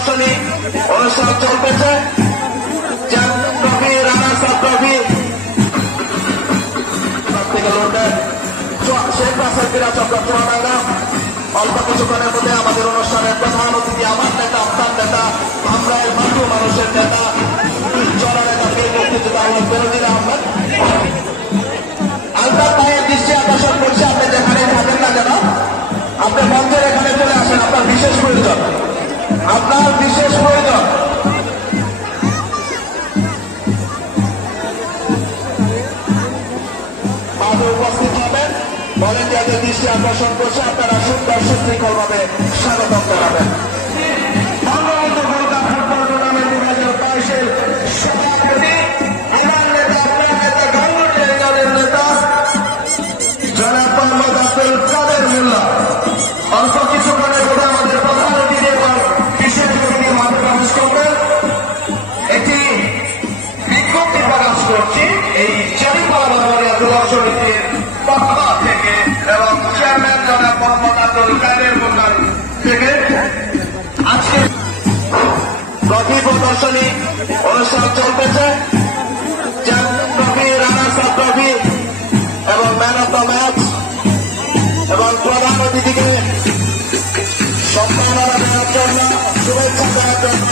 প্রদর্শনী অনুষ্ঠান চলতেছে শেখ রাসেল ক্রীড়া চক্র চুয়াডাঙ্গা অল্প কিছুক্ষণের মধ্যে আমাদের অনুষ্ঠানের প্রধান আপনার বিশেষ প্রয়োজন। উপস্থিত হবেন। ভলেন্টিয়ারদের দৃষ্টি আকর্ষণ করছে। আপনারা সুন্দর সুশৃঙ্খল ভাবে স্বাগতম জানাবেন। জনাব সমিতির পক্ষ থেকে এবং চেয়ারম্যান জনাব মোহাম্মদ আব্দুল কাদের মোল্লার থেকে আজকে ট্রফি প্রদর্শনী অনুষ্ঠান চলতেছে এবং ম্যান অফ দ্য সম্মাননা দেওয়ার জন্য শুভেচ্ছা দেওয়ার জন্য